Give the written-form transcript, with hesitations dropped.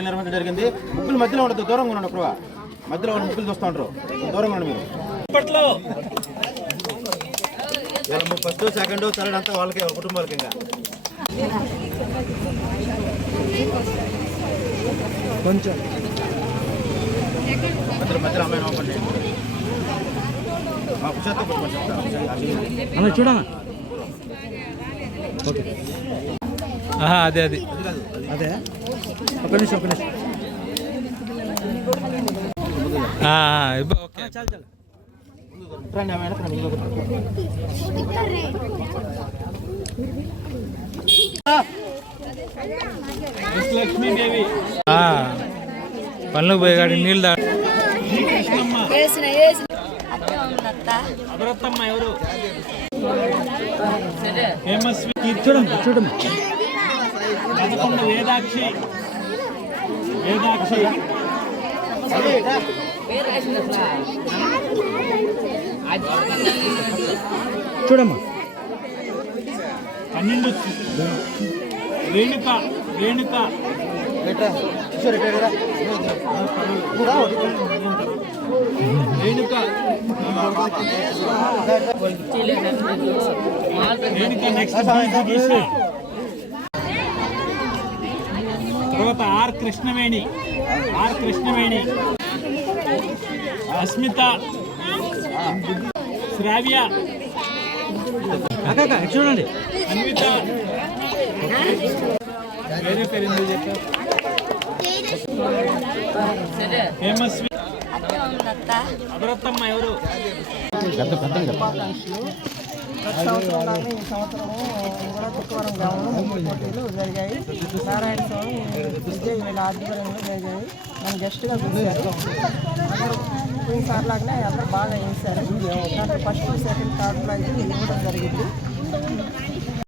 నిర్వహించడం జరిగింది. ముగ్గులు మధ్యలో ఉండదు, దూరంగా ఉండండి. ఇప్పుడు మధ్యలో ఉన్న ముగ్గులు చూస్తూ ఉంటారు, దూరంగా ఉండండి మీరు. ఇప్పట్లో ఫస్ట్ సెకండ్ థర్డ్ అంతా వాళ్ళకి కుటుంబాలకి ఇంకా కొంచెం మధ్యలో అమ్మాయి నవ్వండి. చూడమ్మా. అదే అదే అదే ఒక నిమిషం ఓకే. చాలు చాలు లక్ష్మీదేవి పనులకు పోయేగాడి నీళ్ళు దా. అమరత్తమ్మ ఎవరు? చూడమ్మా చూడమ్మా. వేదాక్షి చూడమ్మా. 12 రేణుక నెక్స్ట్. తర్వాత ఆర్ కృష్ణవేణి, అస్మిత, శ్రావ్య, చూడండి. అన్విత. వేరే పేరు ఎందుకు చెప్పారు? హేమశ్రీ. అమరత్తమ్మ ఎవరు? ప్రతి సంవత్సరం ఈ సంవత్సరము కూడా తుక్కవరం గ్రామంలో 3 పోటీలు జరిగాయి. నారాయణ స్వామి విజయ్ వీళ్ళ ఆధ్వర్యంలో జరిగాయి. నన్ను గెస్ట్గా పిలిచారు. అందరూ పోయినసారి లాగానే అందరూ బాగా వేశారు. దాంట్లో ఫస్ట్ సెకండ్ థర్డ్ ప్రైజ్ ఇవ్వడం జరిగింది.